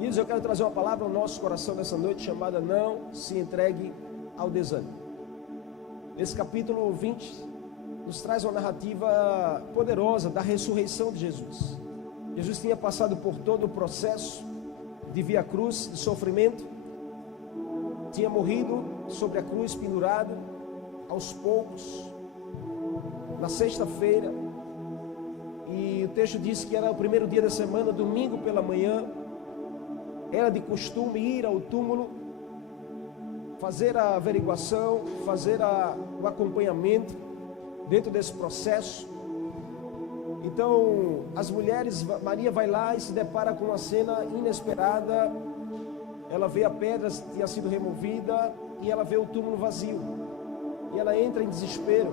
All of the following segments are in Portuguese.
Queridos, eu quero trazer uma palavra ao nosso coração nessa noite chamada Não se entregue ao desânimo. Esse capítulo 20 nos traz uma narrativa poderosa da ressurreição de Jesus. Jesus tinha passado por todo o processo de via cruz, de sofrimento, tinha morrido sobre a cruz pendurado, aos poucos, na sexta-feira, e o texto diz que era o primeiro dia da semana, domingo pela manhã. Era de costume ir ao túmulo, fazer a averiguação, fazer o acompanhamento dentro desse processo. Então, as mulheres, Maria vai lá e se depara com uma cena inesperada. Ela vê a pedra que tinha sido removida e ela vê o túmulo vazio. E ela entra em desespero,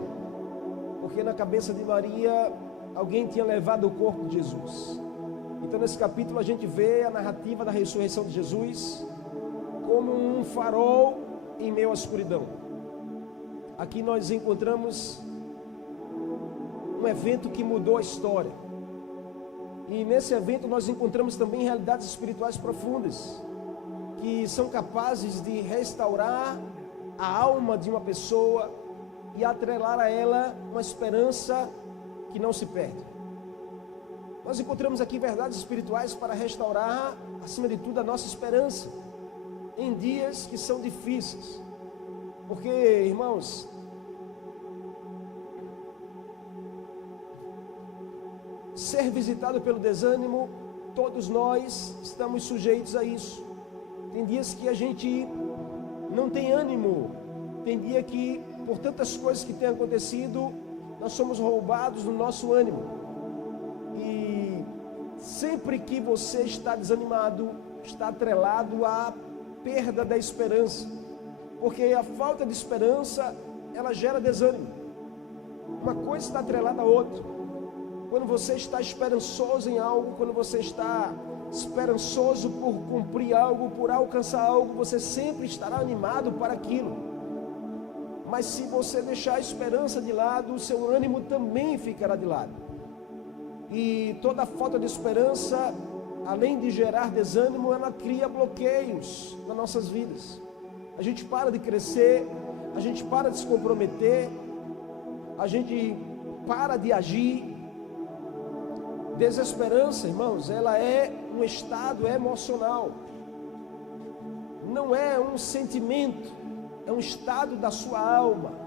porque na cabeça de Maria, alguém tinha levado o corpo de Jesus. Então nesse capítulo a gente vê a narrativa da ressurreição de Jesus como um farol em meio à escuridão. Aqui nós encontramos um evento que mudou a história. E nesse evento nós encontramos também realidades espirituais profundas, que são capazes de restaurar a alma de uma pessoa e atrelar a ela uma esperança que não se perde. Nós encontramos aqui verdades espirituais para restaurar, acima de tudo, a nossa esperança em dias que são difíceis. Porque, irmãos, ser visitado pelo desânimo, todos nós estamos sujeitos a isso. Tem dias que a gente não tem ânimo, tem dia que, por tantas coisas que têm acontecido, nós somos roubados do nosso ânimo. E sempre que você está desanimado, está atrelado à perda da esperança, porque a falta de esperança, ela gera desânimo. Uma coisa está atrelada à outra. Quando você está esperançoso em algo, quando você está esperançoso por cumprir algo, por alcançar algo, você sempre estará animado para aquilo. Mas se você deixar a esperança de lado, o seu ânimo também ficará de lado. E toda falta de esperança, além de gerar desânimo, ela cria bloqueios nas nossas vidas. A gente para de crescer, a gente para de se comprometer, a gente para de agir. Desesperança, irmãos, ela é um estado emocional. Não é um sentimento, é um estado da sua alma.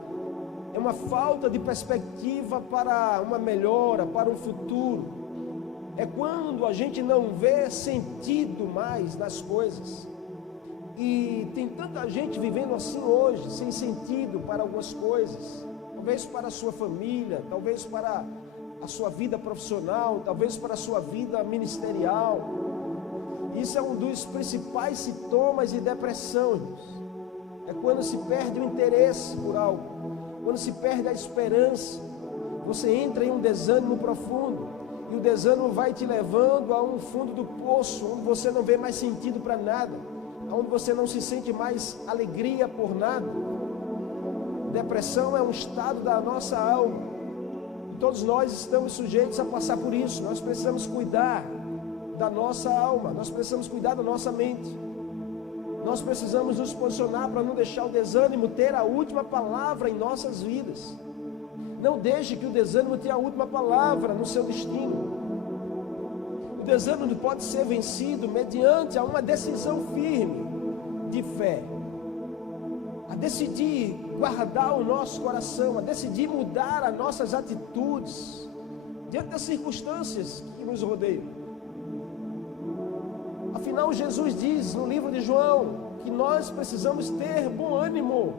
É uma falta de perspectiva para uma melhora, para um futuro. É quando a gente não vê sentido mais nas coisas. E tem tanta gente vivendo assim hoje, sem sentido para algumas coisas. Talvez para a sua família, talvez para a sua vida profissional, talvez para a sua vida ministerial. Isso é um dos principais sintomas de depressão, irmãos. É quando se perde o interesse por algo. Quando se perde a esperança, você entra em um desânimo profundo, e o desânimo vai te levando a um fundo do poço, onde você não vê mais sentido para nada, onde você não se sente mais alegria por nada. Depressão é um estado da nossa alma, e todos nós estamos sujeitos a passar por isso. Nós precisamos cuidar da nossa alma, nós precisamos cuidar da nossa mente. Nós precisamos nos posicionar para não deixar o desânimo ter a última palavra em nossas vidas. Não deixe que o desânimo tenha a última palavra no seu destino. O desânimo pode ser vencido mediante uma decisão firme de fé. A decidir guardar o nosso coração, a decidir mudar as nossas atitudes diante das circunstâncias que nos rodeiam. Afinal, Jesus diz no livro de João que nós precisamos ter bom ânimo,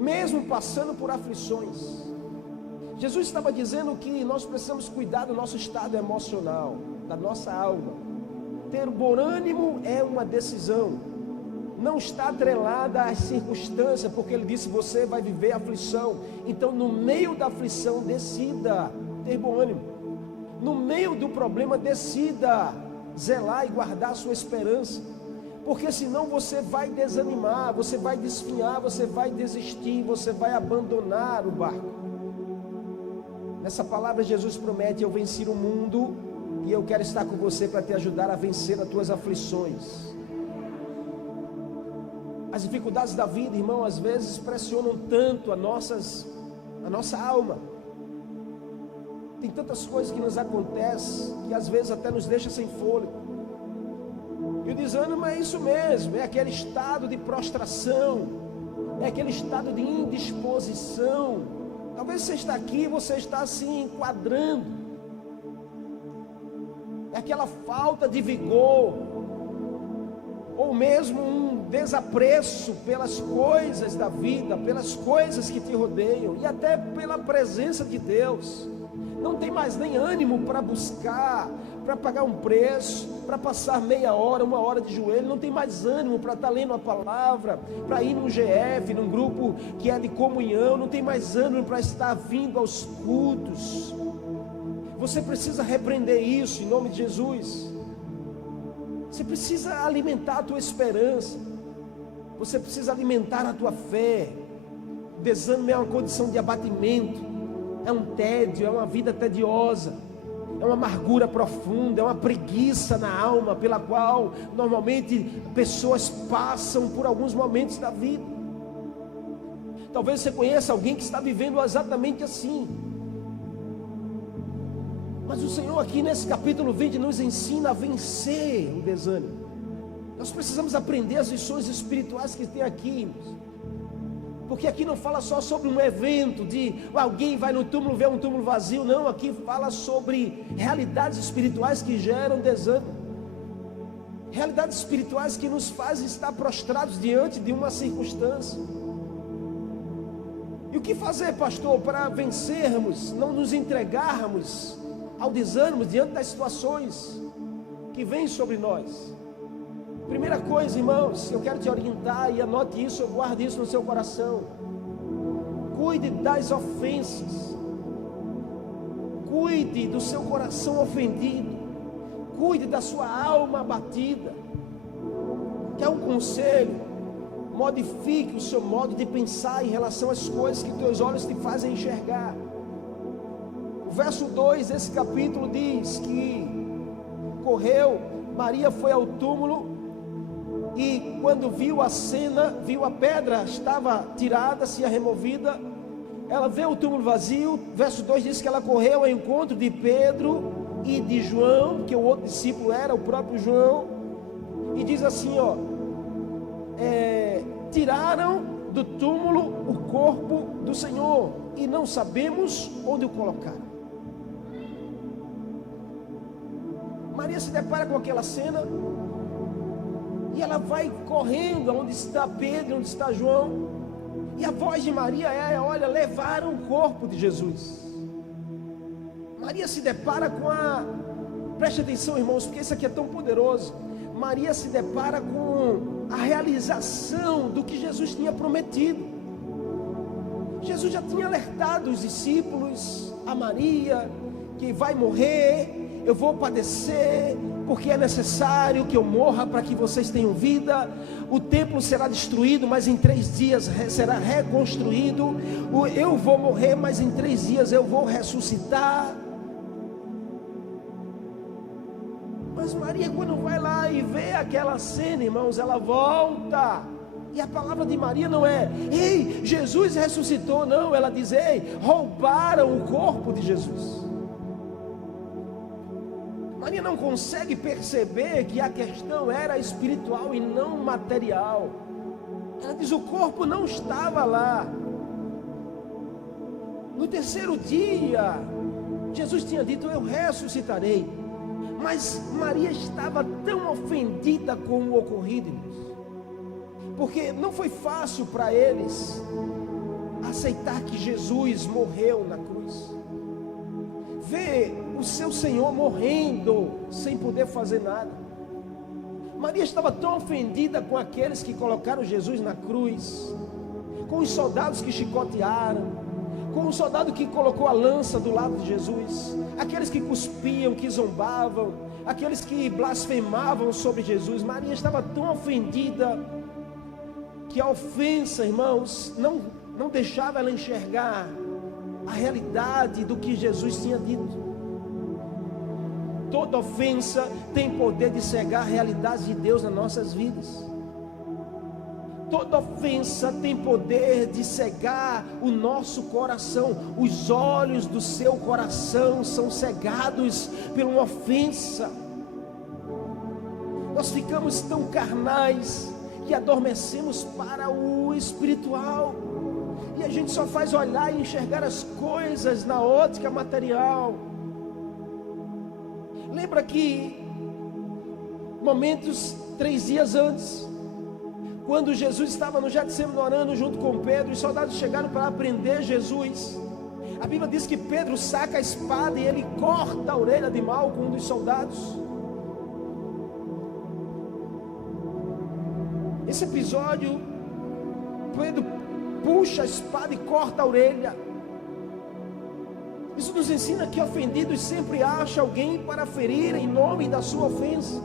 mesmo passando por aflições. Jesus estava dizendo que nós precisamos cuidar do nosso estado emocional, da nossa alma. Ter bom ânimo é uma decisão, não está atrelada às circunstâncias, porque ele disse: você vai viver aflição. Então, no meio da aflição, decida ter bom ânimo. No meio do problema, decida zelar e guardar a sua esperança, porque senão você vai desanimar, você vai desfinhar, você vai desistir, você vai abandonar o barco. Nessa palavra Jesus promete: eu venci o mundo E eu quero estar com você para te ajudar a vencer as tuas aflições. As dificuldades da vida, irmão, às vezes pressionam tanto a nossa alma. Tem tantas coisas que nos acontecem que às vezes até nos deixa sem fôlego. E o desânimo é isso mesmo, é aquele estado de prostração, é aquele estado de indisposição. Talvez você está aqui e você está se enquadrando. É aquela falta de vigor, ou mesmo um desapreço pelas coisas da vida, pelas coisas que te rodeiam, e até pela presença de Deus. Não tem mais nem ânimo para buscar, para pagar um preço, para passar meia hora, 1 hora de joelho. Não tem mais ânimo para estar lendo a palavra, para ir num GF, num grupo que é de comunhão. Não tem mais ânimo para estar vindo aos cultos. Você precisa repreender isso em nome de Jesus. Você precisa alimentar a tua esperança. Você precisa alimentar a tua fé. O desânimo é uma condição de abatimento. É um tédio, é uma vida tediosa, é uma amargura profunda, é uma preguiça na alma, pela qual normalmente pessoas passam por alguns momentos da vida. Talvez você conheça alguém que está vivendo exatamente assim. Mas o Senhor aqui nesse capítulo 20 nos ensina a vencer o desânimo. Nós precisamos aprender as lições espirituais que tem aqui, porque aqui não fala só sobre um evento de alguém vai no túmulo ver um túmulo vazio. Não, aqui fala sobre realidades espirituais que geram desânimo. Realidades espirituais que nos fazem estar prostrados diante de uma circunstância. E o que fazer, pastor, para vencermos, não nos entregarmos ao desânimo diante das situações que vêm sobre nós? Primeira coisa, irmãos, eu quero te orientar, e anote isso, guarde isso no seu coração. Cuide das ofensas. Cuide do seu coração ofendido. Cuide da sua alma abatida. Quer um conselho? Modifique o seu modo de pensar em relação às coisas que teus olhos te fazem enxergar. O verso 2 desse capítulo diz que Maria foi ao túmulo, e quando viu a cena, viu a pedra, estava tirada, se removida, ela vê o túmulo vazio. Verso 2 diz que ela correu ao encontro de Pedro e de João, que o outro discípulo era o próprio João, e diz assim, tiraram do túmulo o corpo do Senhor, e não sabemos onde o colocaram. Maria se depara com aquela cena, e ela vai correndo aonde está Pedro, onde está João, e a voz de Maria é: olha, levaram o corpo de Jesus. Maria se depara com preste atenção, irmãos, porque isso aqui é tão poderoso. Maria se depara com a realização do que Jesus tinha prometido. Jesus já tinha alertado os discípulos, a Maria, que vai morrer, eu vou padecer, porque é necessário que eu morra para que vocês tenham vida. O templo será destruído, mas em 3 dias será reconstruído. Eu vou morrer, mas em 3 dias eu vou ressuscitar. Mas Maria, quando vai lá e vê aquela cena, irmãos, ela volta. E a palavra de Maria não é: ei, Jesus ressuscitou. Não, ela diz: ei, roubaram o corpo de Jesus. Maria não consegue perceber que a questão era espiritual e não material. Ela diz: o corpo não estava lá. No 3º dia, Jesus tinha dito: eu ressuscitarei. Mas Maria estava tão ofendida com o ocorrido, porque não foi fácil para eles aceitar que Jesus morreu na cruz. Ver o seu Senhor morrendo sem poder fazer nada. Maria estava tão ofendida com aqueles que colocaram Jesus na cruz, com os soldados que chicotearam, com o soldado que colocou a lança do lado de Jesus, aqueles que cuspiam, que zombavam, aqueles que blasfemavam sobre Jesus. Maria estava tão ofendida que a ofensa, irmãos, não deixava ela enxergar a realidade do que Jesus tinha dito. toda ofensa tem poder de cegar a realidade de Deus nas nossas vidas. Toda ofensa tem poder de cegar o nosso coração. Os olhos do seu coração são cegados por uma ofensa. Nós ficamos tão carnais que adormecemos para o espiritual. E a gente só faz olhar e enxergar as coisas na ótica material. Lembra que momentos 3 dias antes, quando Jesus estava no Getsemane orando junto com Pedro, os soldados chegaram para prender Jesus. A Bíblia diz que Pedro saca a espada e ele corta a orelha de Malco, um dos soldados. Esse episódio, Pedro puxa a espada e corta a orelha. Isso nos ensina que ofendidos sempre acham alguém para ferir em nome da sua ofensa.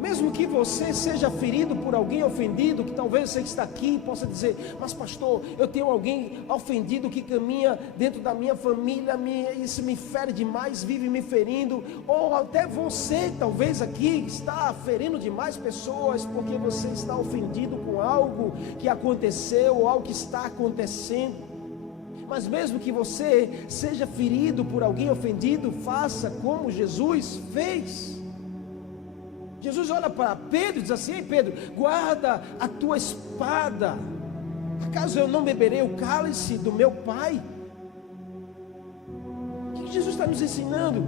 Mesmo que você seja ferido por alguém ofendido, que talvez você que está aqui possa dizer: mas pastor, eu tenho alguém ofendido que caminha dentro da minha família, isso me fere demais, vive me ferindo. Ou até você talvez aqui está ferindo demais pessoas, porque você está ofendido com algo que aconteceu, ou algo que está acontecendo. Mas mesmo que você seja ferido por alguém ofendido, faça como Jesus fez. Jesus olha para Pedro e diz assim: ei Pedro, guarda a tua espada. Acaso eu não beberei o cálice do meu pai? O que Jesus está nos ensinando?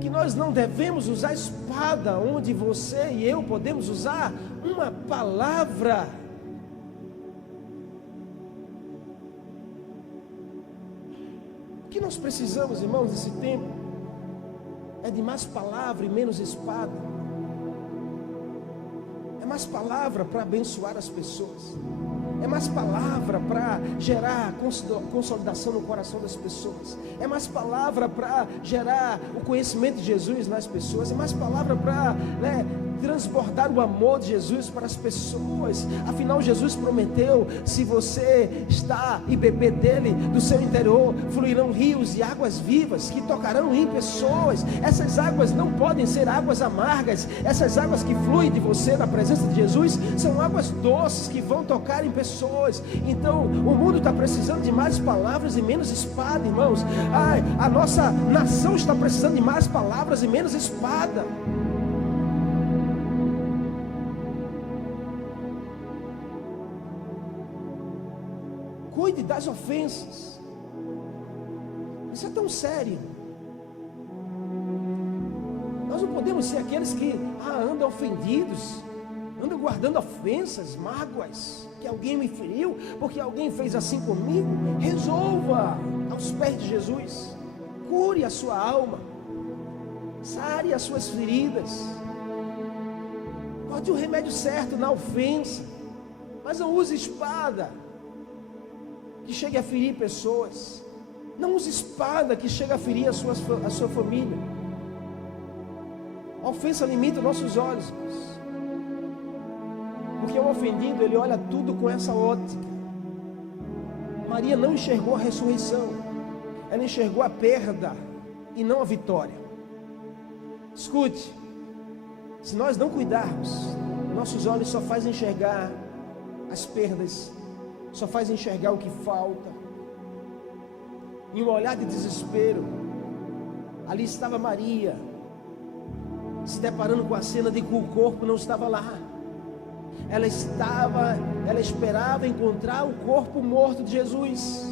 Que nós não devemos usar a espada, onde você e eu podemos usar uma palavra. O que nós precisamos, irmãos, nesse tempo é de mais palavra e menos espada. É mais palavra para abençoar as pessoas. É mais palavra para gerar consolidação no coração das pessoas. É mais palavra para gerar o conhecimento de Jesus nas pessoas. É mais palavra para transbordar o amor de Jesus para as pessoas. Afinal, Jesus prometeu: se você está e beber dele, do seu interior fluirão rios e águas vivas que tocarão em pessoas. Essas águas não podem ser águas amargas. Essas águas que fluem de você na presença de Jesus são águas doces que vão tocar em pessoas. Então o mundo está precisando de mais palavras e menos espada, irmãos. A nossa nação está precisando de mais palavras e menos espada. Cuide das ofensas. Isso é tão sério. Nós não podemos ser aqueles que andam ofendidos, andam guardando ofensas, mágoas, que alguém me feriu, porque alguém fez assim comigo. Resolva aos pés de Jesus. Cure a sua alma, sare as suas feridas. Bote o remédio certo na ofensa, mas não use espada que chegue a ferir pessoas. Não use espada que chegue a ferir a sua família. A ofensa limita os nossos olhos, porque o ofendido, ele olha tudo com essa ótica. Maria não enxergou a ressurreição, ela enxergou a perda e não a vitória. Escute, se nós não cuidarmos, nossos olhos só fazem enxergar as perdas, só faz enxergar o que falta. Em um olhar de desespero, ali estava Maria, se deparando com a cena de que o corpo não estava lá. Ela esperava encontrar o corpo morto de Jesus.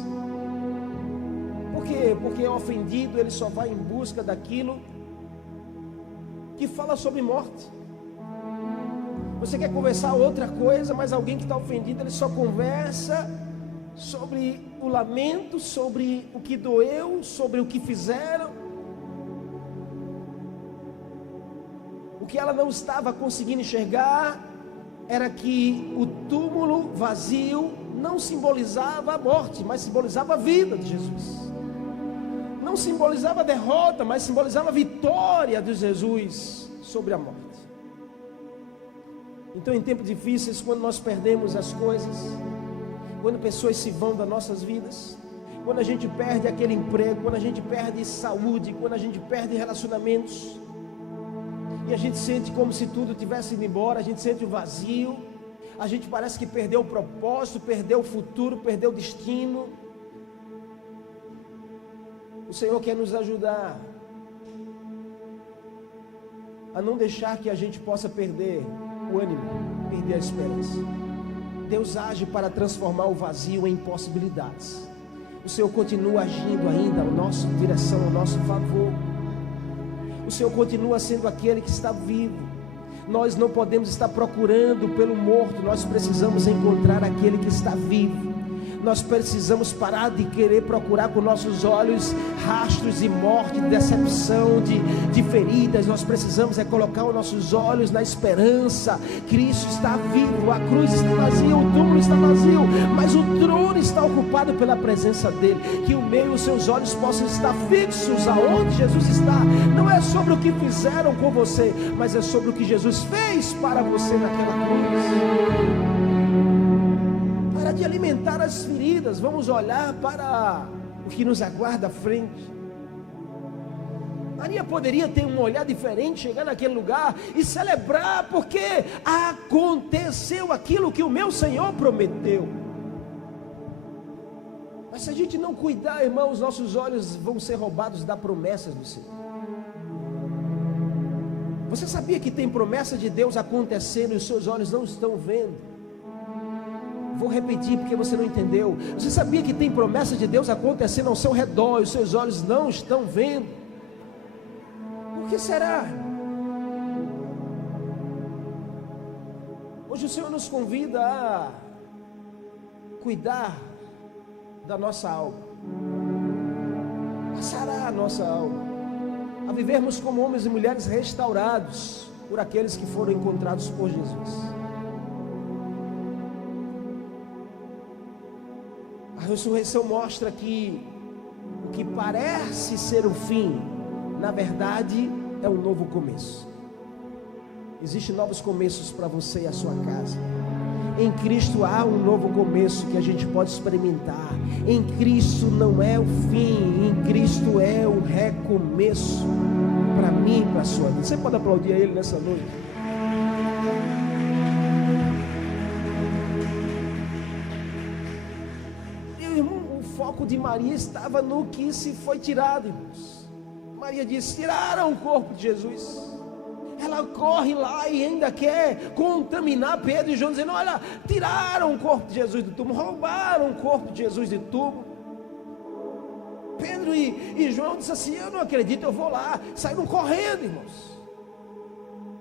Por quê? Porque o ofendido, ele só vai em busca daquilo que fala sobre morte. Você quer conversar outra coisa, mas alguém que está ofendido, ele só conversa sobre o lamento, sobre o que doeu, sobre o que fizeram. O que ela não estava conseguindo enxergar era que o túmulo vazio não simbolizava a morte, mas simbolizava a vida de Jesus. Não simbolizava a derrota, mas simbolizava a vitória de Jesus sobre a morte. Então, em tempos difíceis, quando nós perdemos as coisas, quando pessoas se vão das nossas vidas, quando a gente perde aquele emprego, quando a gente perde saúde, quando a gente perde relacionamentos, e a gente sente como se tudo tivesse ido embora, a gente sente o vazio, a gente parece que perdeu o propósito, perdeu o futuro, perdeu o destino. O Senhor quer nos ajudar a não deixar que a gente possa perder o ânimo, perder a esperança. Deus age para transformar o vazio em possibilidades. O Senhor continua agindo ainda a nossa direção, ao nosso favor. O Senhor continua sendo aquele que está vivo. Nós não podemos estar procurando pelo morto, nós precisamos encontrar aquele que está vivo. Nós precisamos parar de querer procurar com nossos olhos rastros de morte, de decepção, de feridas. Nós precisamos colocar os nossos olhos na esperança. Cristo está vivo, a cruz está vazia, o túmulo está vazio, mas o trono está ocupado pela presença dele. Que o meu e os seus olhos possam estar fixos aonde Jesus está. Não é sobre o que fizeram com você, mas é sobre o que Jesus fez para você naquela cruz. Para de alimentar as feridas, vamos olhar para o que nos aguarda à frente. Maria poderia ter um olhar diferente, chegar naquele lugar e celebrar, porque aconteceu aquilo que o meu Senhor prometeu. Mas se a gente não cuidar, irmãos, nossos olhos vão ser roubados das promessas do Senhor. Você sabia que tem promessa de Deus acontecendo e os seus olhos não estão vendo? Vou repetir porque você não entendeu. Você sabia que tem promessa de Deus acontecendo ao seu redor e os seus olhos não estão vendo? Por que será? Hoje o Senhor nos convida a cuidar da nossa alma, a sarar a nossa alma, a vivermos como homens e mulheres restaurados por aqueles que foram encontrados por Jesus. A ressurreição mostra que o que parece ser o fim, na verdade, é um novo começo. Existem novos começos para você e a sua casa. Em Cristo há um novo começo que a gente pode experimentar. Em Cristo não é o fim, em Cristo é o recomeço para mim e para a sua vida. Você pode aplaudir a Ele nessa noite? O foco de Maria estava no que se foi tirado, irmãos. Maria disse: tiraram o corpo de Jesus. Ela corre lá e ainda quer contaminar Pedro e João, dizendo: olha, tiraram o corpo de Jesus do túmulo, roubaram o corpo de Jesus do túmulo. Pedro e João disseram assim: eu não acredito, eu vou lá. Saíram correndo, irmãos.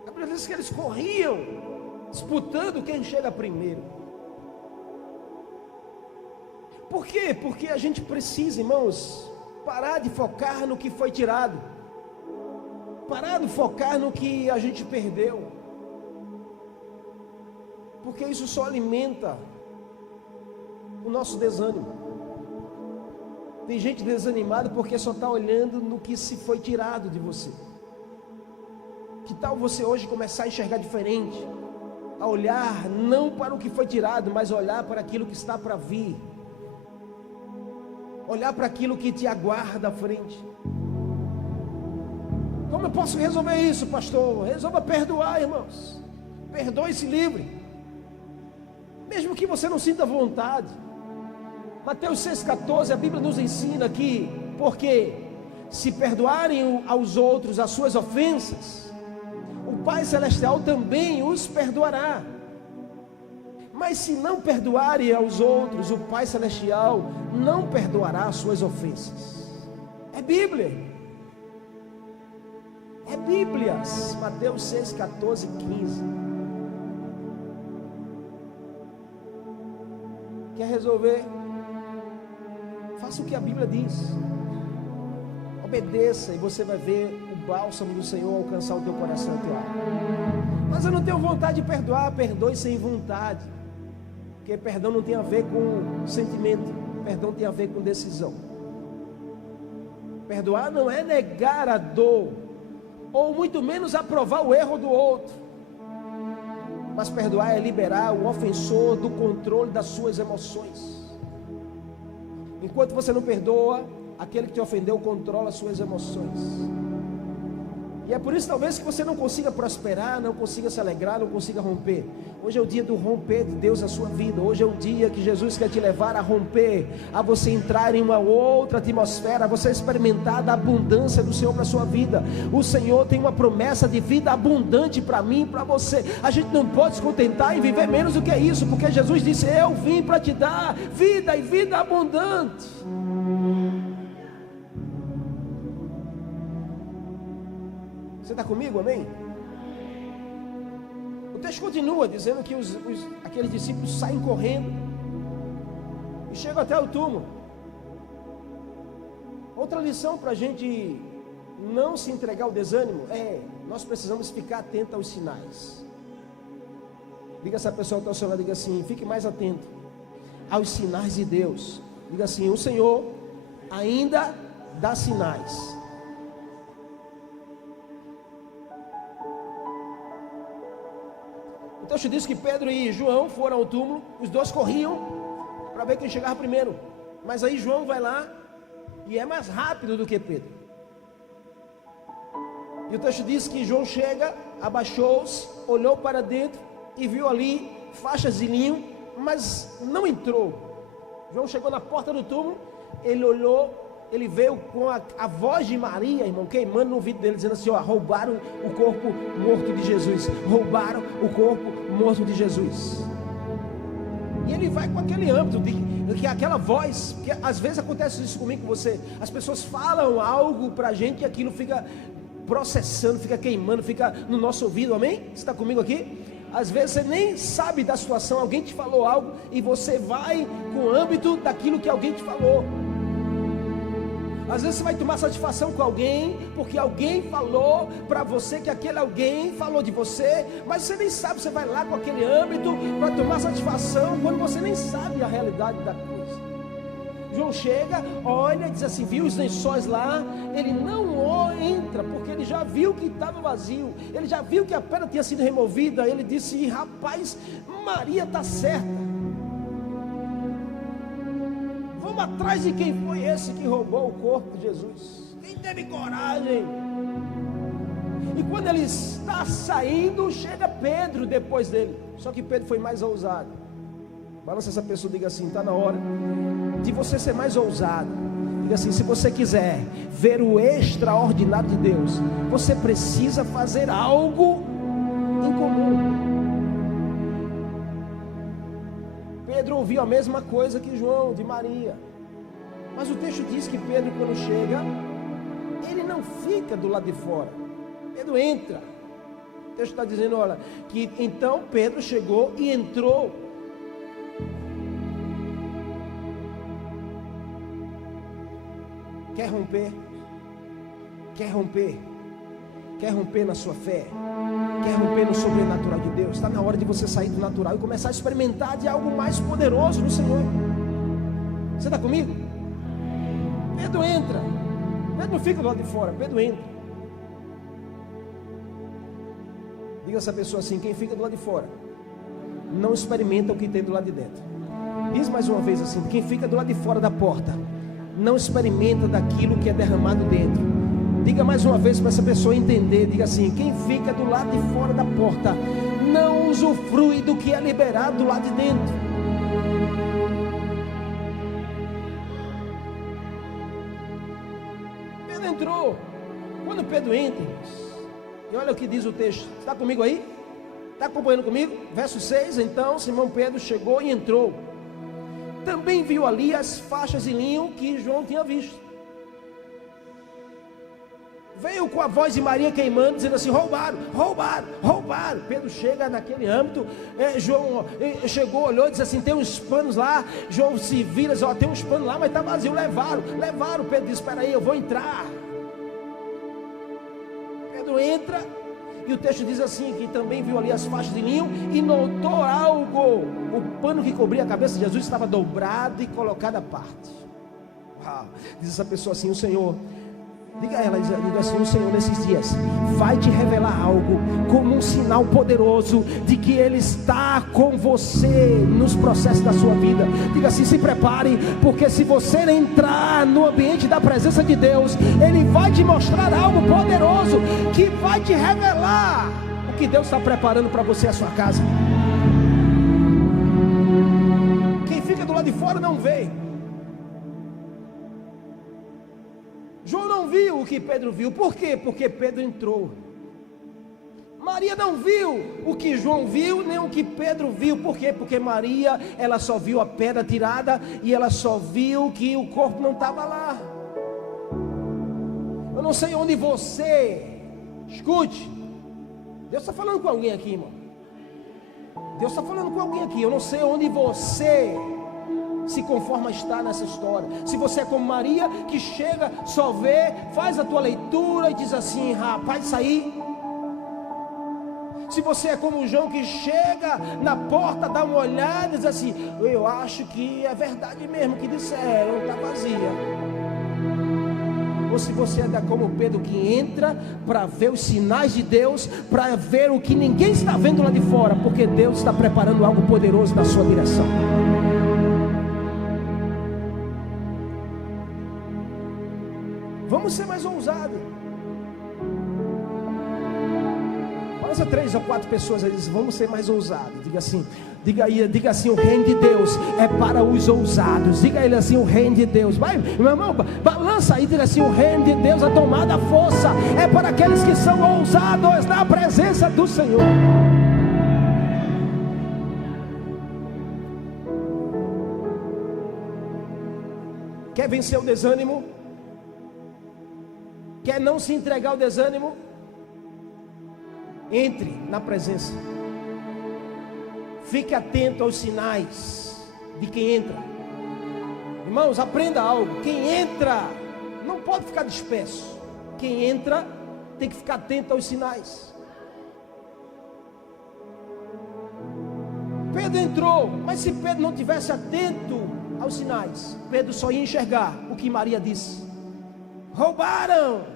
A Bíblia diz que eles corriam, disputando quem chega primeiro. Por quê? Porque a gente precisa, irmãos, parar de focar no que foi tirado, parar de focar no que a gente perdeu, porque isso só alimenta o nosso desânimo. Tem gente desanimada porque só está olhando no que se foi tirado de você. Que tal você hoje começar a enxergar diferente, a olhar não para o que foi tirado, mas olhar para aquilo que está para vir, olhar para aquilo que te aguarda à frente. Como eu posso resolver isso, pastor? Resolva perdoar, irmãos. Perdoe e se livre, mesmo que você não sinta vontade. Mateus 6,14, a Bíblia nos ensina que, porque se perdoarem aos outros as suas ofensas, o Pai Celestial também os perdoará. Mas se não perdoarem aos outros, o Pai Celestial não perdoará as suas ofensas. É Bíblia. É Bíblia. Mateus 6, 14, 15. Quer resolver? Faça o que a Bíblia diz. Obedeça e você vai ver o bálsamo do Senhor alcançar o teu coração e a tua alma. Mas eu não tenho vontade de perdoar. Perdoe sem vontade. Porque perdão não tem a ver com sentimento, perdão tem a ver com decisão. Perdoar não é negar a dor, ou muito menos aprovar o erro do outro. Mas perdoar é liberar o ofensor do controle das suas emoções. Enquanto você não perdoa, aquele que te ofendeu controla as suas emoções. E é por isso talvez que você não consiga prosperar, não consiga se alegrar, não consiga romper. Hoje é o dia do romper de Deus na sua vida. Hoje é o dia que Jesus quer te levar a romper, a você entrar em uma outra atmosfera, a você experimentar da abundância do Senhor para a sua vida. O Senhor tem uma promessa de vida abundante para mim e para você. A gente não pode se contentar em viver menos do que isso, porque Jesus disse: eu vim para te dar vida e vida abundante. Você está comigo, amém? O texto continua dizendo que aqueles discípulos saem correndo e chegam até o túmulo. Outra lição para a gente não se entregar ao desânimo é: nós precisamos ficar atentos aos sinais. Diga essa pessoa que está ao seu lado, diga assim: fique mais atento aos sinais de Deus. Diga assim: o Senhor ainda dá sinais. O texto diz que Pedro e João foram ao túmulo. Os dois corriam para ver quem chegava primeiro, mas aí João vai lá e é mais rápido do que Pedro. E o texto diz que João chega, abaixou-se, olhou para dentro e viu ali faixas de linho, mas não entrou. João chegou na porta do túmulo, ele olhou, ele veio com a voz de Maria, irmão, queimando no ouvido dele, dizendo assim: ó, roubaram o corpo morto de Jesus, roubaram o corpo morto de Jesus. E ele vai com aquele âmbito de que aquela voz, que às vezes acontece isso comigo, com você, as pessoas falam algo pra gente e aquilo fica processando, fica queimando, fica no nosso ouvido, amém? Você está comigo aqui? Às vezes você nem sabe da situação, alguém te falou algo e você vai com o âmbito daquilo que alguém te falou. Às vezes você vai tomar satisfação com alguém, porque alguém falou para você que aquele alguém falou de você, mas você nem sabe, você vai lá com aquele âmbito para tomar satisfação, quando você nem sabe a realidade da coisa. João chega, olha, diz assim: viu os lençóis lá? Ele não entra, porque ele já viu que estava vazio, ele já viu que a pedra tinha sido removida. Ele disse: rapaz, Maria está certa. Vamos atrás de quem foi esse que roubou o corpo de Jesus. Quem teve coragem? E quando ele está saindo, chega Pedro depois dele. Só que Pedro foi mais ousado. Balança essa pessoa, diga assim: está na hora de você ser mais ousado. Diga assim: se você quiser ver o extraordinário de Deus, você precisa fazer algo em comum. Pedro ouviu a mesma coisa que João, de Maria. Mas o texto diz que Pedro, quando chega, ele não fica do lado de fora. Pedro entra. O texto está dizendo, olha, que então Pedro chegou e entrou. Quer romper? Quer romper? Quer romper na sua fé? Quer romper no sobrenatural de Deus? Está na hora de você sair do natural e começar a experimentar de algo mais poderoso no Senhor. Você está comigo? Pedro entra. Pedro não fica do lado de fora, Pedro entra. Diga a essa pessoa assim: quem fica do lado de fora não experimenta o que tem do lado de dentro. Diz mais uma vez assim: quem fica do lado de fora da porta não experimenta daquilo que é derramado dentro. Diga mais uma vez para essa pessoa entender. Diga assim: quem fica do lado de fora da porta não usufrui do que é liberado do lado de dentro. Pedro entrou. Quando Pedro entra, e olha o que diz o texto. Está comigo aí? Está acompanhando comigo? Verso 6. Então Simão Pedro chegou e entrou. Também viu ali as faixas de linho que João tinha visto. Veio com a voz de Maria queimando, dizendo assim: roubaram, roubaram, roubaram. Pedro chega naquele âmbito. João chegou, olhou e disse assim: tem uns panos lá. João se vira, diz: ó, tem uns panos lá, mas está vazio. Levaram. Pedro disse: espera aí, eu vou entrar. Pedro entra. E o texto diz assim: que também viu ali as faixas de linho e notou algo. O pano que cobria a cabeça de Jesus estava dobrado e colocado à parte. Uau. Diz essa pessoa assim: o Senhor Diga a ela, diga assim: o Senhor nesses dias vai te revelar algo como um sinal poderoso de que Ele está com você nos processos da sua vida. Diga assim: se prepare, porque se você entrar no ambiente da presença de Deus, Ele vai te mostrar algo poderoso que vai te revelar o que Deus está preparando para você, a sua casa. Quem fica do lado de fora não vê. João não viu o que Pedro viu. Por quê? Porque Pedro entrou. Maria não viu o que João viu, nem o que Pedro viu. Por quê? Porque Maria, ela só viu a pedra tirada, e ela só viu que o corpo não estava lá. Eu não sei onde você, escute, Deus está falando com alguém aqui, irmão. Deus está falando com alguém aqui. Eu não sei onde você se conforma a estar nessa história. Se você é como Maria, que chega, só vê, faz a tua leitura e diz assim: rapaz, isso aí. Se você é como o João, que chega na porta, dá uma olhada e diz assim: eu acho que é verdade mesmo que disseram, está vazia. Ou se você é como Pedro, que entra para ver os sinais de Deus, para ver o que ninguém está vendo lá de fora, porque Deus está preparando algo poderoso na sua direção. Vamos ser mais ousados. Olha 3 ou 4 pessoas aí, dizem: vamos ser mais ousados. Diga assim, diga assim: o reino de Deus é para os ousados. Diga ele assim: o reino de Deus. Vai, meu irmão, balança aí, diga assim: o reino de Deus, a tomada força é para aqueles que são ousados na presença do Senhor. Quer vencer o desânimo? Quer não se entregar ao desânimo? Entre na presença. Fique atento aos sinais de quem entra. Irmãos, aprenda algo: quem entra não pode ficar disperso. Quem entra tem que ficar atento aos sinais. Pedro entrou, mas se Pedro não tivesse atento aos sinais, Pedro só ia enxergar o que Maria disse: roubaram.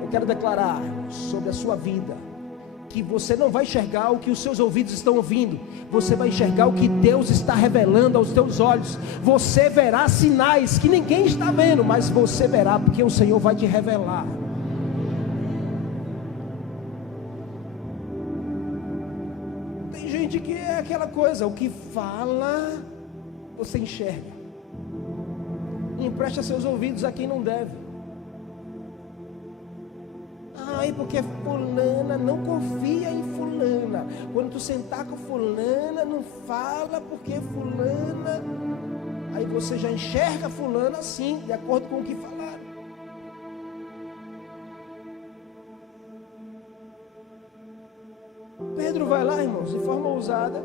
Eu quero declarar sobre a sua vida que você não vai enxergar o que os seus ouvidos estão ouvindo, você vai enxergar o que Deus está revelando aos teus olhos. Você verá sinais que ninguém está vendo, mas você verá, porque o Senhor vai te revelar. Tem gente que é aquela coisa: o que fala, você enxerga. Empresta seus ouvidos a quem não deve. Ai, porque fulana, não confia em fulana. Quando tu sentar com fulana, não fala, porque fulana. Aí você já enxerga fulana assim, de acordo com o que falaram. Pedro vai lá, irmãos, de forma ousada.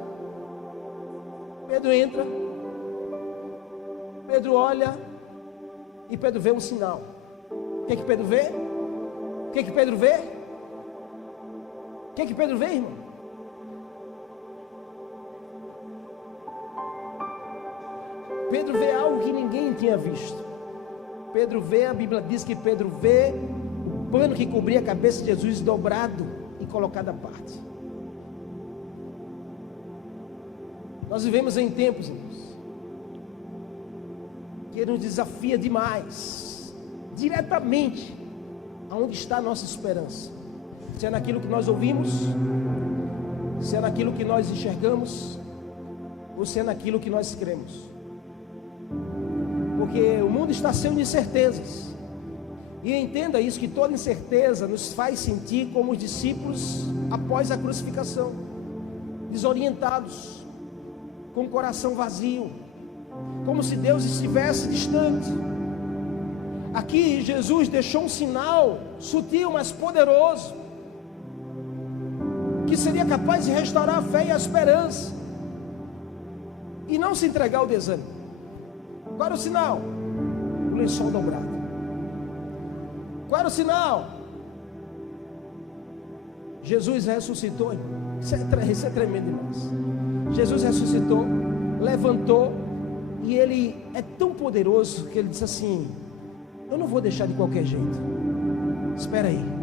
Pedro entra. Pedro olha. E Pedro vê um sinal. O que Pedro vê? O que Pedro vê? O que Pedro vê, irmão? Pedro vê algo que ninguém tinha visto. Pedro vê, a Bíblia diz que Pedro vê o pano que cobria a cabeça de Jesus dobrado e colocado à parte. Nós vivemos em tempos, irmãos, que nos desafia demais, diretamente, aonde está a nossa esperança. Se é naquilo que nós ouvimos, se é naquilo que nós enxergamos, ou se é naquilo que nós cremos. Porque o mundo está cheio de incertezas. E entenda isso, que toda incerteza nos faz sentir como os discípulos após a crucificação, desorientados, com o coração vazio, como se Deus estivesse distante. Aqui Jesus deixou um sinal sutil, mas poderoso, que seria capaz de restaurar a fé e a esperança, e não se entregar ao desânimo. Qual era o sinal? O lençol dobrado. Qual era o sinal? Jesus ressuscitou. Isso é tremendo demais. Jesus ressuscitou, levantou, E ele é tão poderoso que ele disse assim: eu não vou deixar de qualquer jeito. Espera aí.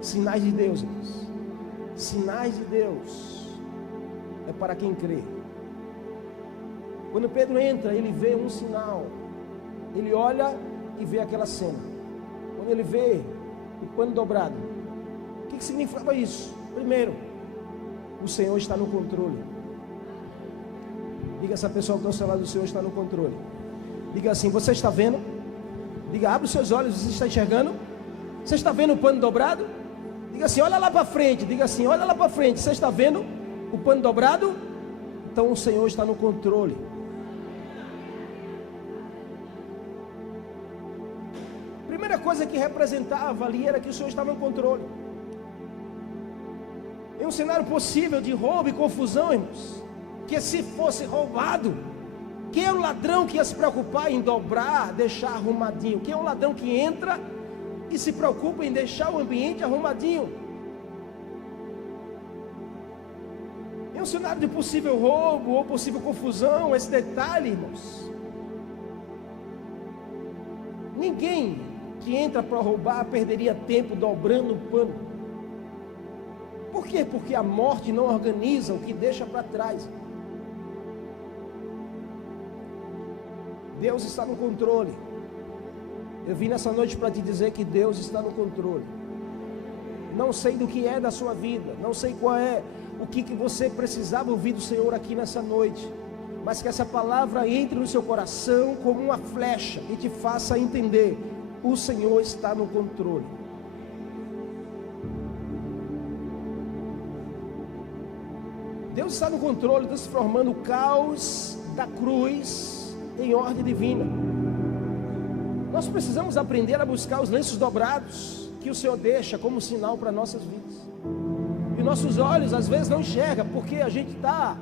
Sinais de Deus, irmãos. Sinais de Deus é para quem crê. Quando Pedro entra, ele vê um sinal. Ele olha e vê aquela cena. Quando ele vê o pano dobrado, o que significava isso? Primeiro, o Senhor está no controle. Diga a essa pessoa que está ao seu lado: o Senhor está no controle. Diga assim: você está vendo? Diga: abre os seus olhos, você está enxergando? Você está vendo o pano dobrado? Diga assim: olha lá para frente. Diga assim: olha lá para frente. Você está vendo o pano dobrado? Então o Senhor está no controle. Primeira coisa que representava ali era que o Senhor estava no controle. Em um cenário possível de roubo e confusão, irmãos, que se fosse roubado, quem é o ladrão que ia se preocupar em dobrar, deixar arrumadinho? Quem é o ladrão que entra e se preocupa em deixar o ambiente arrumadinho? Em um cenário de possível roubo ou possível confusão, esse detalhe, irmãos, ninguém que entra para roubar perderia tempo dobrando o pano. Por quê? Porque a morte não organiza o que deixa para trás. Deus está no controle. Eu vim nessa noite para te dizer que Deus está no controle. Não sei do que é da sua vida, não sei qual é o que você precisava ouvir do Senhor aqui nessa noite, mas que essa palavra entre no seu coração como uma flecha e te faça entender: o Senhor está no controle. Deus está no controle, transformando o caos da cruz em ordem divina. Nós precisamos aprender a buscar os lenços dobrados que o Senhor deixa como sinal para nossas vidas. E nossos olhos às vezes não enxergam, porque a gente está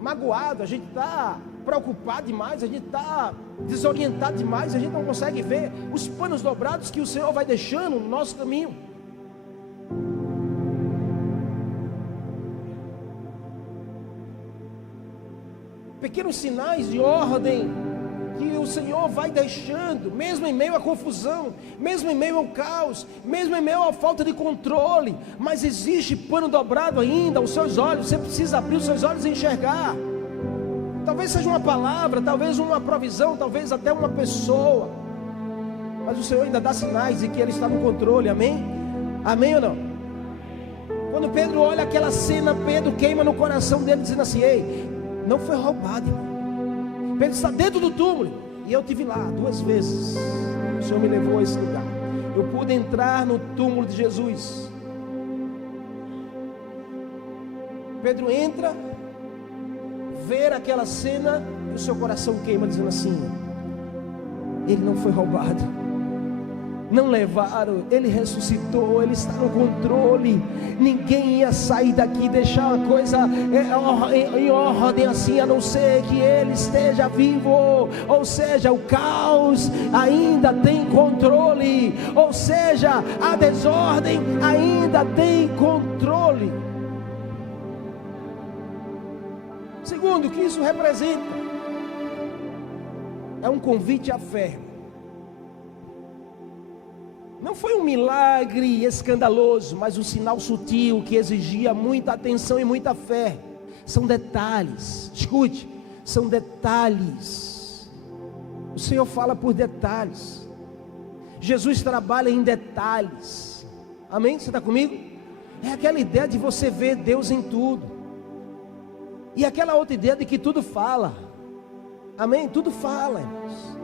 magoado, a gente está preocupado demais, a gente está desorientado demais, a gente não consegue ver os panos dobrados que o Senhor vai deixando no nosso caminho. Pequenos sinais de ordem que o Senhor vai deixando, mesmo em meio à confusão, mesmo em meio ao caos, mesmo em meio à falta de controle, mas existe pano dobrado ainda aos seus olhos. Você precisa abrir os seus olhos e enxergar. Talvez seja uma palavra, talvez uma provisão, talvez até uma pessoa, mas o Senhor ainda dá sinais de que Ele está no controle. Amém? Amém ou não? Quando Pedro olha aquela cena, Pedro queima no coração dele, dizendo assim: ei, não foi roubado, irmão. Pedro está dentro do túmulo. E eu estive lá 2 vezes. O Senhor me levou a esse lugar. Eu pude entrar no túmulo de Jesus. Pedro entra, ver aquela cena, e o seu coração queima, dizendo assim: ele não foi roubado, não levaram, ele ressuscitou, ele está no controle. Ninguém ia sair daqui e deixar a coisa em ordem assim, a não ser que ele esteja vivo. Ou seja, o caos ainda tem controle, ou seja, a desordem ainda tem controle. Segundo, o que isso representa? É um convite à fé. Não foi um milagre escandaloso, mas um sinal sutil que exigia muita atenção e muita fé. São detalhes, escute, são detalhes. O Senhor fala por detalhes. Jesus trabalha em detalhes. Amém? Você está comigo? É aquela ideia de você ver Deus em tudo. E aquela outra ideia de que tudo fala. Amém? Tudo fala, irmãos.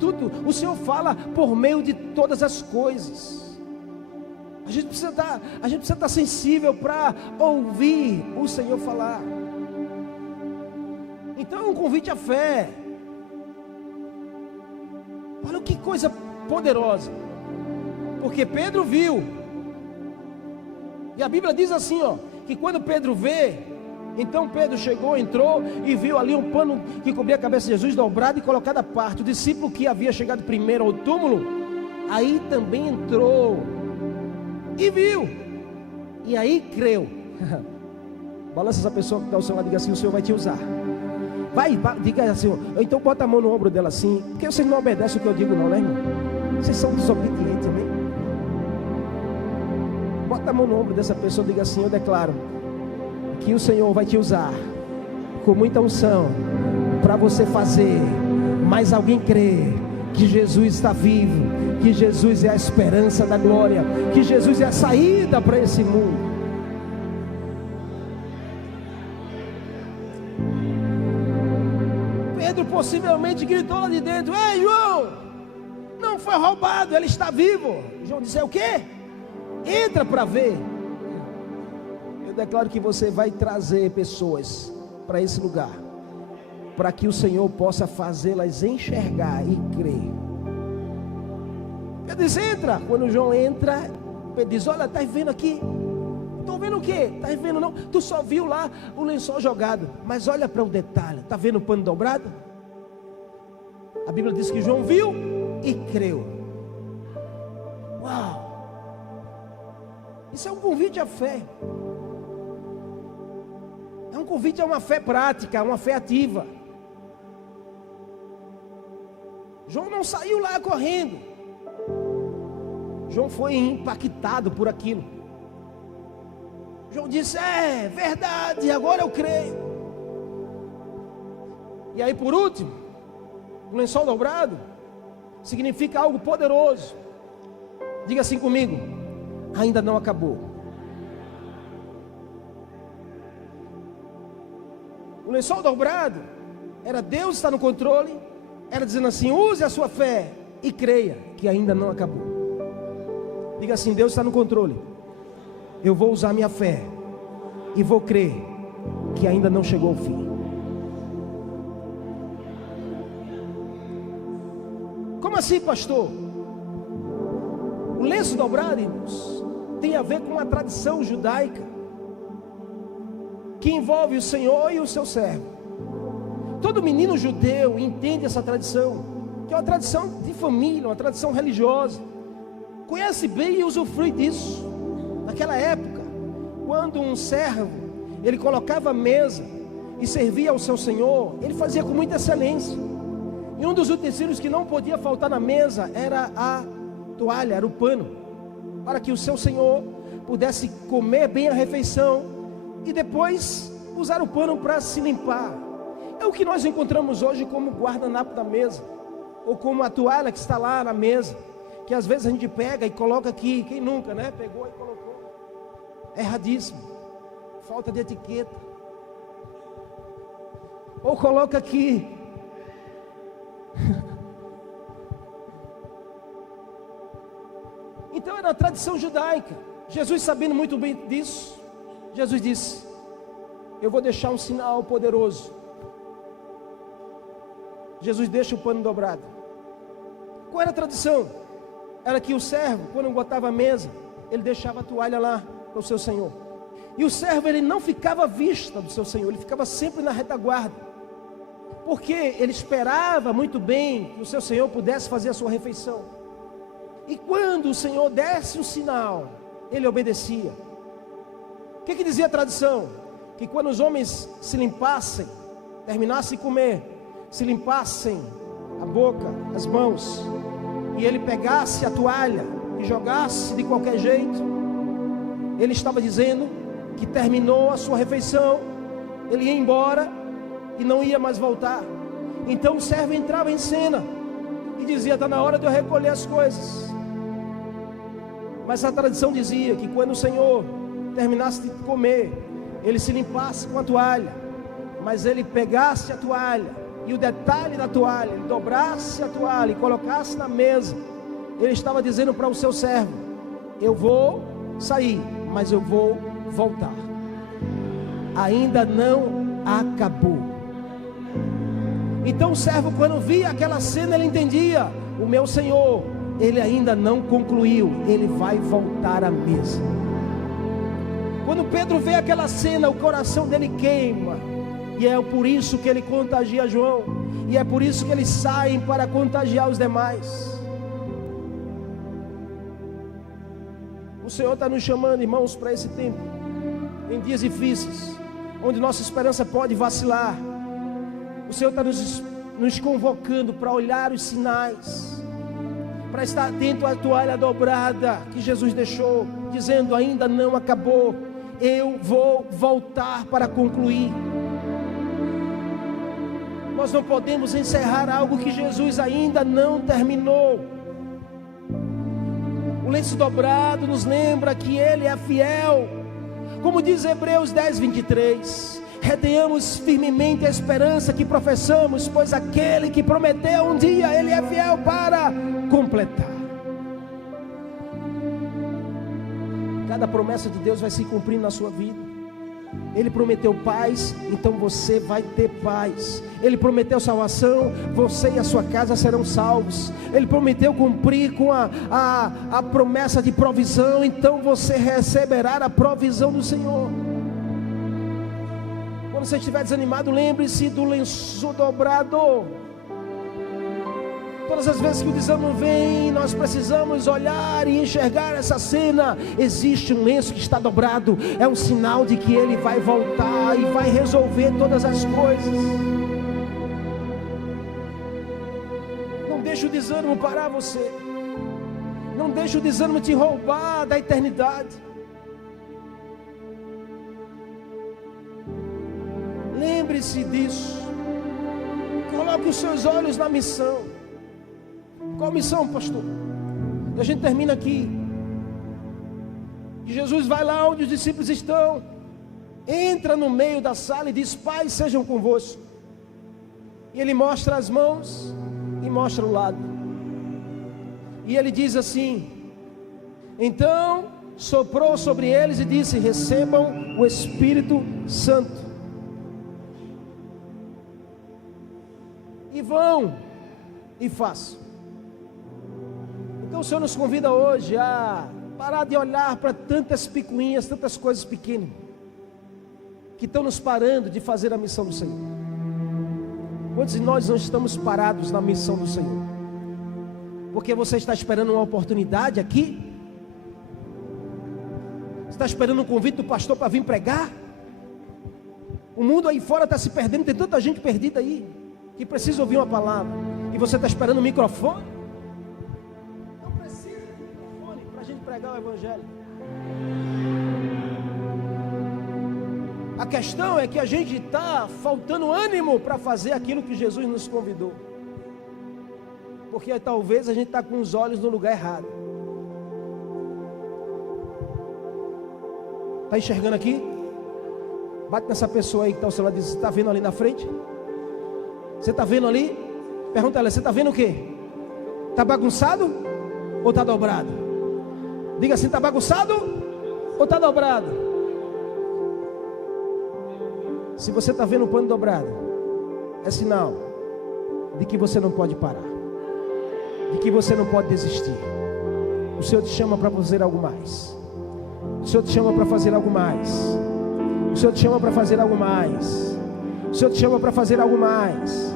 Tudo, o Senhor fala por meio de todas as coisas. A gente precisa estar sensível para ouvir o Senhor falar. Então é um convite à fé. Olha que coisa poderosa. Porque Pedro viu. E a Bíblia diz assim, ó, que quando Pedro vê, Então Pedro chegou, entrou e viu ali um pano que cobria a cabeça de Jesus dobrado e colocado à parte. O discípulo que havia chegado primeiro ao túmulo, aí também entrou e viu, e aí creu. Balança essa pessoa que está ao seu lado e diga assim: o Senhor vai te usar. Vai, diga assim, então bota a mão no ombro dela assim, porque vocês não obedecem o que eu digo não, né, irmão? Vocês são desobedientes, amém? Bota a mão no ombro dessa pessoa e diga assim: eu declaro que o Senhor vai te usar com muita unção para você fazer, mas alguém crê que Jesus está vivo, que Jesus é a esperança da glória, que Jesus é a saída para esse mundo. Pedro possivelmente gritou lá de dentro: ei, João, não foi roubado, ele está vivo. João disse: é o quê? Entra para ver. Eu declaro que você vai trazer pessoas para esse lugar, para que o Senhor possa fazê-las enxergar e crer. Pedro diz: entra. Quando João entra, Pedro diz: olha, está vendo aqui? Estou vendo o quê? Está vendo não? Tu só viu lá o lençol jogado, mas olha para o detalhe. Está vendo o pano dobrado? A Bíblia diz que João viu e creu. Uau! Isso é um convite à fé. É um convite a uma fé prática, a uma fé ativa. João não saiu lá correndo. João foi impactado por aquilo. João disse: é verdade, agora eu creio. E aí, por último, o lençol dobrado significa algo poderoso. Diga assim comigo: ainda não acabou. O lençol dobrado era Deus está no controle, era dizendo assim: use a sua fé e creia que ainda não acabou. Diga assim: Deus está no controle, eu vou usar minha fé e vou crer que ainda não chegou ao fim. Como assim, pastor? O lenço dobrado, irmãos, tem a ver com a tradição judaica, que envolve o Senhor e o seu servo. Todo menino judeu entende essa tradição, que é uma tradição de família, uma tradição religiosa. Conhece bem e usufrui disso. Naquela época, quando um servo, ele colocava a mesa e servia ao seu senhor, ele fazia com muita excelência. E um dos utensílios que não podia faltar na mesa era a toalha, era o pano, para que o seu senhor pudesse comer bem a refeição e depois usar o pano para se limpar. É o que nós encontramos hoje como guardanapo da mesa, ou como a toalha que está lá na mesa, que às vezes a gente pega e coloca aqui. Quem nunca, né? Pegou e colocou. É erradíssimo, falta de etiqueta. Ou coloca aqui. Então era a tradição judaica. Jesus, sabendo muito bem disso, Jesus disse: eu vou deixar um sinal poderoso. Jesus deixa o pano dobrado. Qual era a tradição? Era que o servo, quando botava a mesa, ele deixava a toalha lá para o seu senhor. E o servo, ele não ficava à vista do seu senhor, ele ficava sempre na retaguarda, porque ele esperava muito bem que o seu senhor pudesse fazer a sua refeição. E quando o Senhor desse um sinal, ele obedecia. O que dizia a tradição? Que quando os homens se limpassem, terminassem de comer, se limpassem a boca, as mãos, e ele pegasse a toalha e jogasse de qualquer jeito, ele estava dizendo que terminou a sua refeição, ele ia embora e não ia mais voltar. Então o servo entrava em cena e dizia: está na hora de eu recolher as coisas. Mas a tradição dizia que quando o Senhor terminasse de comer, ele se limpasse com a toalha, mas ele pegasse a toalha, e o detalhe da toalha, ele dobrasse a toalha e colocasse na mesa. Ele estava dizendo para o seu servo: eu vou sair, mas eu vou voltar. Ainda não acabou. Então o servo, quando via aquela cena, ele entendia: o meu Senhor, ele ainda não concluiu, ele vai voltar à mesa. Quando Pedro vê aquela cena, o coração dele queima. E é por isso que ele contagia João. E é por isso que eles saem para contagiar os demais. O Senhor está nos chamando, irmãos, para esse tempo, em dias difíceis, onde nossa esperança pode vacilar. O Senhor está nos convocando para olhar os sinais, para estar atento à toalha dobrada que Jesus deixou, dizendo: ainda não acabou, eu vou voltar para concluir. Nós não podemos encerrar algo que Jesus ainda não terminou. O lenço dobrado nos lembra que Ele é fiel. Como diz Hebreus 10, 23, retenhamos firmemente a esperança que professamos, pois aquele que prometeu um dia, Ele é fiel para completar. Cada promessa de Deus vai se cumprir na sua vida. Ele prometeu paz, então você vai ter paz. Ele prometeu salvação, você e a sua casa serão salvos. Ele prometeu cumprir com a promessa de provisão, então você receberá a provisão do Senhor. Quando você estiver desanimado, lembre-se do lenço dobrado. Todas as vezes que o desânimo vem, nós precisamos olhar e enxergar essa cena. Existe um lenço que está dobrado, é um sinal de que Ele vai voltar e vai resolver todas as coisas. Não deixe o desânimo parar você. Não deixe o desânimo te roubar da eternidade. Lembre-se disso. Coloque os seus olhos na missão. Qual missão, pastor? E a gente termina aqui. Que Jesus vai lá onde os discípulos estão, entra no meio da sala e diz: Pai, sejam convosco. E Ele mostra as mãos e mostra o lado. E Ele diz assim: então soprou sobre eles e disse: recebam o Espírito Santo. E vão e façam. Então o Senhor nos convida hoje a parar de olhar para tantas picuinhas, tantas coisas pequenas, que estão nos parando de fazer a missão do Senhor. Quantos de nós não estamos parados na missão do Senhor? Porque você está esperando uma oportunidade aqui? Você está esperando um convite do pastor para vir pregar? O mundo aí fora está se perdendo, tem tanta gente perdida aí, que precisa ouvir uma palavra. E você está esperando um microfone? Pregar o Evangelho. A questão é que a gente está faltando ânimo para fazer aquilo que Jesus nos convidou, porque talvez a gente está com os olhos no lugar errado. Está enxergando aqui? Bate nessa pessoa aí que está ao seu lado e diz: você está vendo ali na frente? Você está vendo ali? Pergunta a ela: você está vendo o quê? Está bagunçado ou está dobrado? Diga assim: está bagunçado ou está dobrado? Se você está vendo o pano dobrado, é sinal de que você não pode parar, de que você não pode desistir. O Senhor te chama para fazer algo mais. O Senhor te chama para fazer algo mais. O Senhor te chama para fazer algo mais. O Senhor te chama para fazer algo mais.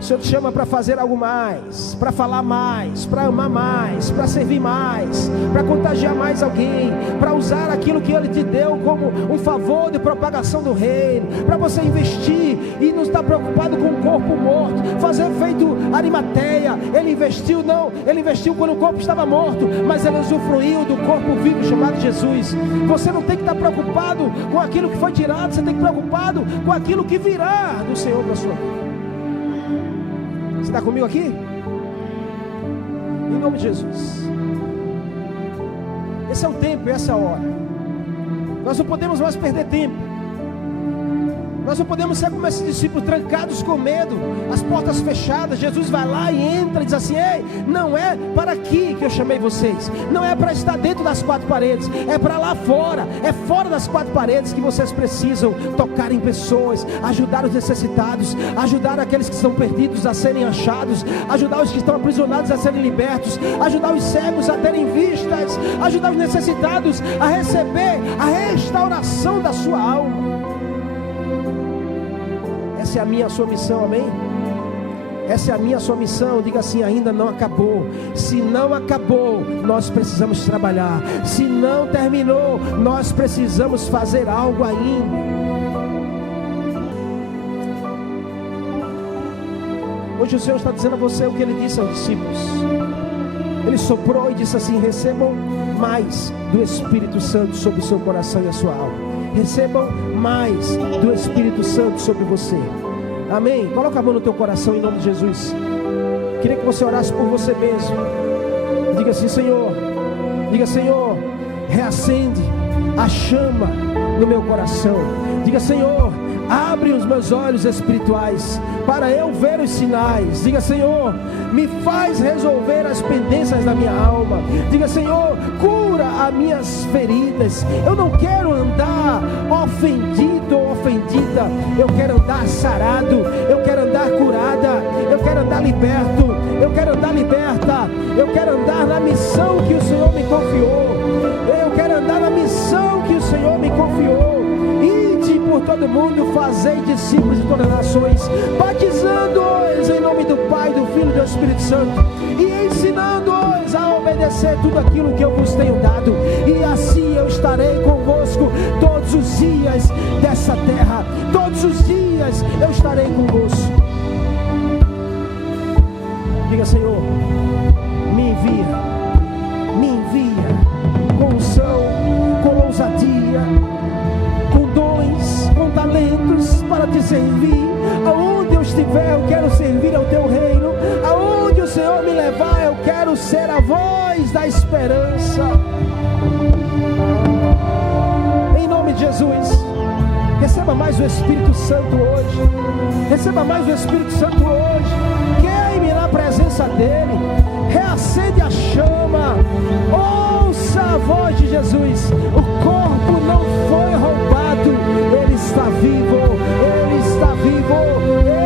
O Senhor te chama para fazer algo mais, para falar mais, para amar mais, para servir mais, para contagiar mais alguém, para usar aquilo que Ele te deu como um favor de propagação do reino, para você investir e não estar preocupado com o corpo morto, fazer feito Arimateia. Ele investiu quando o corpo estava morto, mas Ele usufruiu do corpo vivo chamado Jesus. Você não tem que estar preocupado com aquilo que foi tirado, você tem que estar preocupado com aquilo que virá do Senhor para a sua vida. Você está comigo aqui? Em nome de Jesus. Esse é o tempo, essa é a hora. Nós não podemos mais perder tempo. Nós não podemos ser como esses discípulos, trancados com medo, as portas fechadas. Jesus vai lá e entra e diz assim: ei, não é para aqui que eu chamei vocês, não é para estar dentro das quatro paredes, é para lá fora, é fora das quatro paredes que vocês precisam tocar em pessoas, ajudar os necessitados, ajudar aqueles que estão perdidos a serem achados, ajudar os que estão aprisionados a serem libertos, ajudar os cegos a terem vistas, ajudar os necessitados a receber a restauração da sua alma. Essa é a minha, a sua missão, amém? Essa é a minha, a sua missão. Diga assim: ainda não acabou. Se não acabou, nós precisamos trabalhar. Se não terminou, nós precisamos fazer algo ainda. Hoje o Senhor está dizendo a você o que Ele disse aos discípulos. Ele soprou e disse assim: recebam mais do Espírito Santo sobre o seu coração e a sua alma. Recebam mais do Espírito Santo sobre você. Amém? Coloca a mão no teu coração em nome de Jesus. Queria que você orasse por você mesmo. Diga assim: Senhor, diga: Senhor, reacende a chama no meu coração. Diga: Senhor, abre os meus olhos espirituais para eu ver os sinais. Diga: Senhor, me faz resolver as pendências da minha alma. Diga: Senhor, cura as minhas feridas. Eu não quero andar ofendido ou ofendida, eu quero andar sarado, eu quero andar curada, eu quero andar liberto, eu quero andar liberta, eu quero andar na missão que o Senhor me confiou, eu quero andar na missão que o Senhor me confiou. Por todo mundo, fazei discípulos de todas as nações, batizando-os em nome do Pai, do Filho e do Espírito Santo, e ensinando-os a obedecer tudo aquilo que eu vos tenho dado, e assim eu estarei convosco todos os dias dessa terra. Todos os dias eu estarei convosco. Diga: Senhor, me envia com unção, com ousadia, com talentos para te servir. Aonde eu estiver, eu quero servir ao teu reino. Aonde o Senhor me levar, eu quero ser a voz da esperança. Em nome de Jesus, receba mais o Espírito Santo hoje. Receba mais o Espírito Santo hoje. Queime na presença dele. Reacende a chama. Ouça a voz de Jesus. O corpo não foi roubado. Ele está vivo. Ele está vivo.